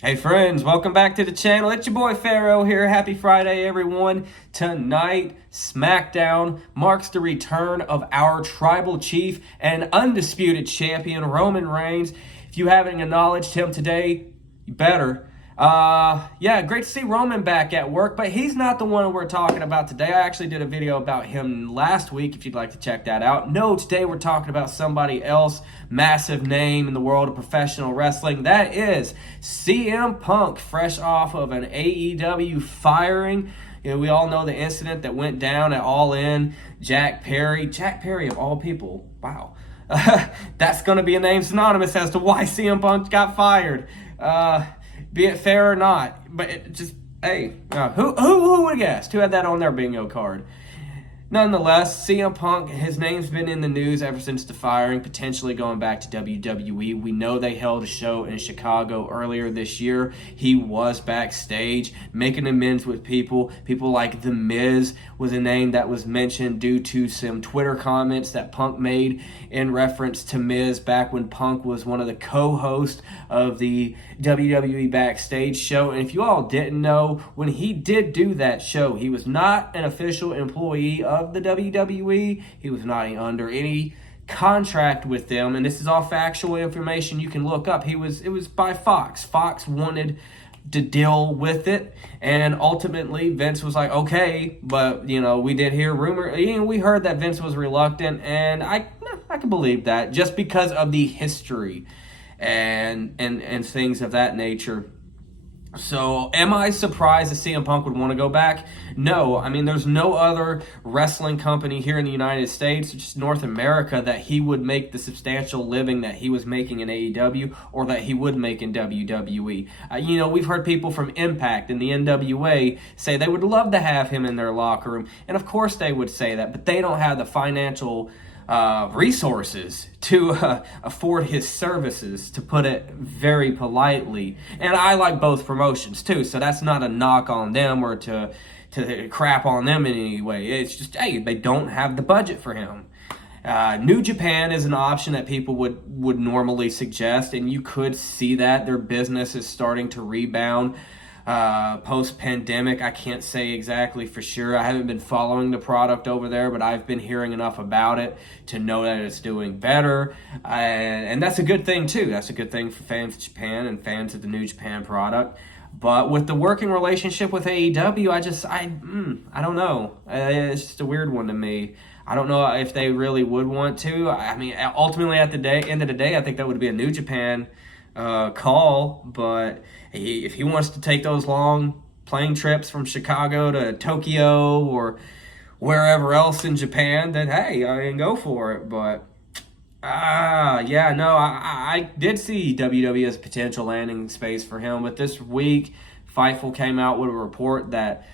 Hey friends, welcome back to the channel. It's your boy Pharaoh here. Happy Friday, everyone. Tonight, SmackDown marks the return of our tribal chief and undisputed champion, Roman Reigns. If you haven't acknowledged him today, you better. Yeah, great to see Roman back at work, but he's not the one we're talking about today. I actually did a video about him last week, if you'd like to check that out. No, today we're talking about somebody else, massive name in the world of professional wrestling. That is CM Punk, fresh off of an AEW firing. You know, we all know the incident that went down at All In. Jack Perry of all people, wow. That's going to be a name synonymous as to why CM Punk got fired. Be it fair or not, but hey, who would have guessed? Who had that on their bingo card? Nonetheless, CM Punk, his name's been in the news ever since the firing, potentially going back to WWE. We know they held a show in Chicago earlier this year. He was backstage making amends with people. People like The Miz was a name that was mentioned due to some Twitter comments that Punk made in reference to Miz back when Punk was one of the co-hosts of the WWE Backstage show. And if you all didn't know, when he did do that show, he was not an official employee of the WWE. He was not under any contract with them, and this is all factual information you can look up. It was by Fox. Fox wanted to deal with it, and ultimately Vince was like, okay, but you know, we did hear rumor, we heard that Vince was reluctant, and I can believe that just because of the history and things of that nature. So, am I surprised that CM Punk would want to go back? No. I mean, there's no other wrestling company here in the United States, just North America, that he would make the substantial living that he was making in AEW or that he would make in WWE. We've heard people from Impact and the NWA say they would love to have him in their locker room. And of course they would say that, but they don't have the financial resources to afford his services, to put it very politely. And I like both promotions too, so that's not a knock on them or to crap on them in any way. It's just, hey, they don't have the budget for him. New Japan is an option that people would normally suggest, and you could see that their business is starting to rebound post-pandemic. I can't say exactly for sure. I haven't been following the product over there, but I've been hearing enough about it to know that it's doing better. And that's a good thing, too. That's a good thing for fans of Japan and fans of the New Japan product. But with the working relationship with AEW, I don't know. It's just a weird one to me. I don't know if they really would want to. I mean, ultimately, at the end of the day, I think that would be a New Japan call, but if he wants to take those long plane trips from Chicago to Tokyo or wherever else in Japan, then hey, I can go for it. But I did see WWE as a potential landing space for him, but this week Fightful came out with a report that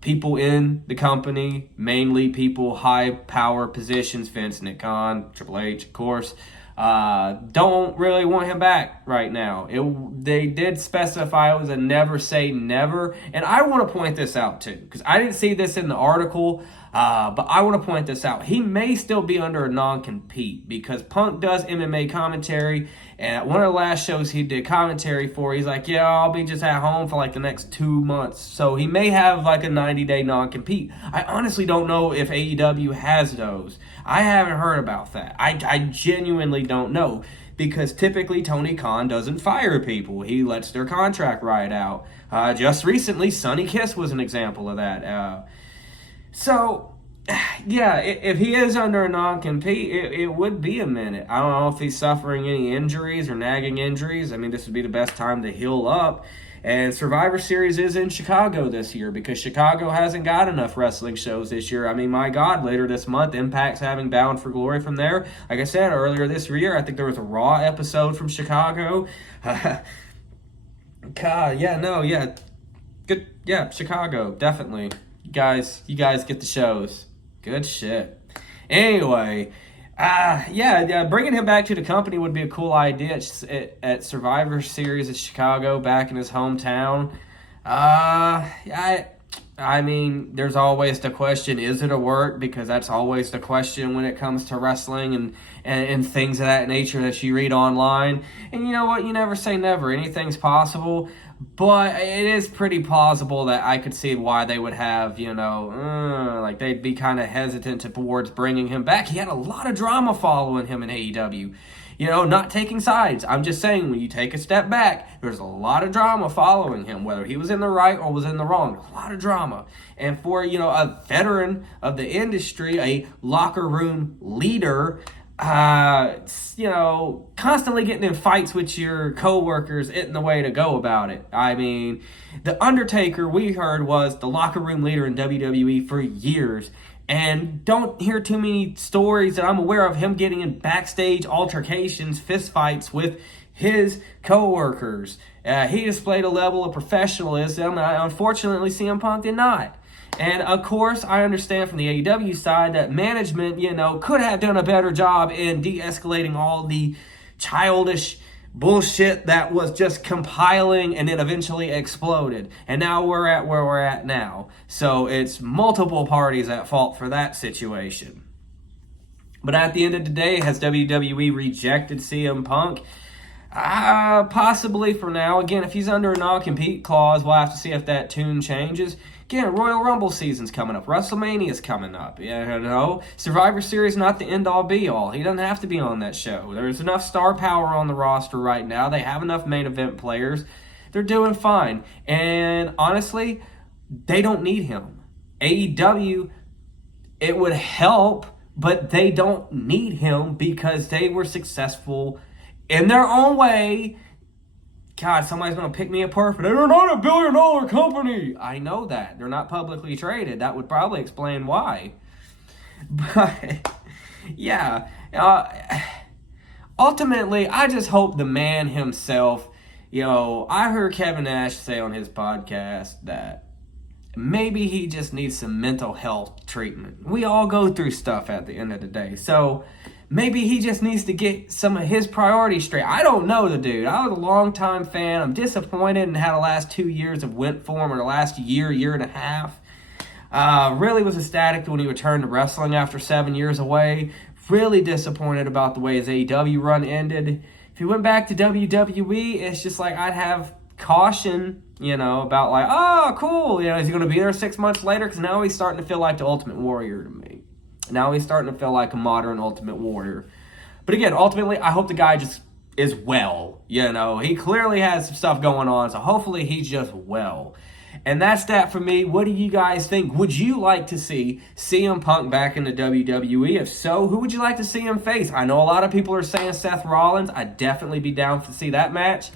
people in the company, mainly people high power positions, Vince, Nick Khan, Triple H, of course, don't really want him back right now. They did specify it was a never say never, and I want to point this out too, because I didn't see this in the article, but I want to point this out. He may still be under a non-compete, because Punk does MMA commentary, and at one of the last shows he did commentary for, he's like, yeah, I'll be just at home for like the next 2 months, so he may have like a 90-day non-compete. I honestly don't know if AEW has those. I haven't heard about that. I genuinely don't know, because typically Tony Khan doesn't fire people. He lets their contract ride out. Just recently, Sonny Kiss was an example of that. So, yeah, if he is under a non-compete, it would be a minute. I don't know if he's suffering any injuries or nagging injuries. I mean, this would be the best time to heal up. And Survivor Series is in Chicago this year, because Chicago hasn't got enough wrestling shows this year. I mean, my God, later this month, Impact's having Bound for Glory from there. Like I said, earlier this year, I think there was a Raw episode from Chicago. God, good, yeah, Chicago, definitely. You guys get the shows. Good shit. Anyway, bringing him back to the company would be a cool idea at Survivor Series at Chicago, back in his hometown. I mean, there's always the question, is it a work? Because that's always the question when it comes to wrestling and things of that nature that you read online. And you know what? You never say never. Anything's possible. But it is pretty plausible that I could see why they would have, like they'd be kind of hesitant towards bringing him back. He had a lot of drama following him in AEW. Not taking sides. I'm just saying, when you take a step back, there's a lot of drama following him, whether he was in the right or was in the wrong. A lot of drama. And for, a veteran of the industry, a locker room leader, constantly getting in fights with your coworkers isn't the way to go about it. I mean, The Undertaker, we heard, was the locker room leader in WWE for years. And don't hear too many stories that I'm aware of him getting in backstage altercations, fistfights with his coworkers. He displayed a level of professionalism, and unfortunately CM Punk did not. And of course, I understand from the AEW side that management, could have done a better job in de-escalating all the childish bullshit that was just compiling and then eventually exploded. And now we're at where we're at now. So it's multiple parties at fault for that situation. But at the end of the day, has WWE rejected CM Punk? Possibly for now. Again, if he's under a non-compete clause, we'll have to see if that tune changes. Again, Royal Rumble season's coming up. WrestleMania's coming up. Survivor Series not the end-all be-all. He doesn't have to be on that show. There's enough star power on the roster right now. They have enough main event players. They're doing fine. And honestly, they don't need him. AEW, it would help, but they don't need him because they were successful in their own way. God, somebody's going to pick me apart for that. They're not a billion-dollar company. I know that. They're not publicly traded. That would probably explain why. But, yeah. Ultimately, I just hope the man himself, I heard Kevin Nash say on his podcast that maybe he just needs some mental health treatment. We all go through stuff at the end of the day. So maybe he just needs to get some of his priorities straight. I don't know the dude. I was a longtime fan. I'm disappointed in how the last 2 years have went for him, or the last year and a half. Really was ecstatic when he returned to wrestling after 7 years away. Really disappointed about the way his AEW run ended. If he went back to WWE, it's just like I'd have caution, about like, oh, cool. Is he going to be there 6 months later? Because now he's starting to feel like the Ultimate Warrior to me. Now he's starting to feel like a modern Ultimate Warrior. But again, ultimately, I hope the guy just is well. He clearly has some stuff going on, so hopefully he's just well. And that's that for me. What do you guys think? Would you like to see CM Punk back in the WWE? If so, who would you like to see him face? I know a lot of people are saying Seth Rollins. I'd definitely be down to see that match.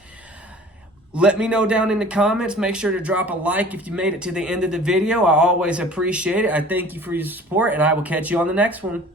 Let me know down in the comments. Make sure to drop a like if you made it to the end of the video. I always appreciate it. I thank you for your support, and I will catch you on the next one.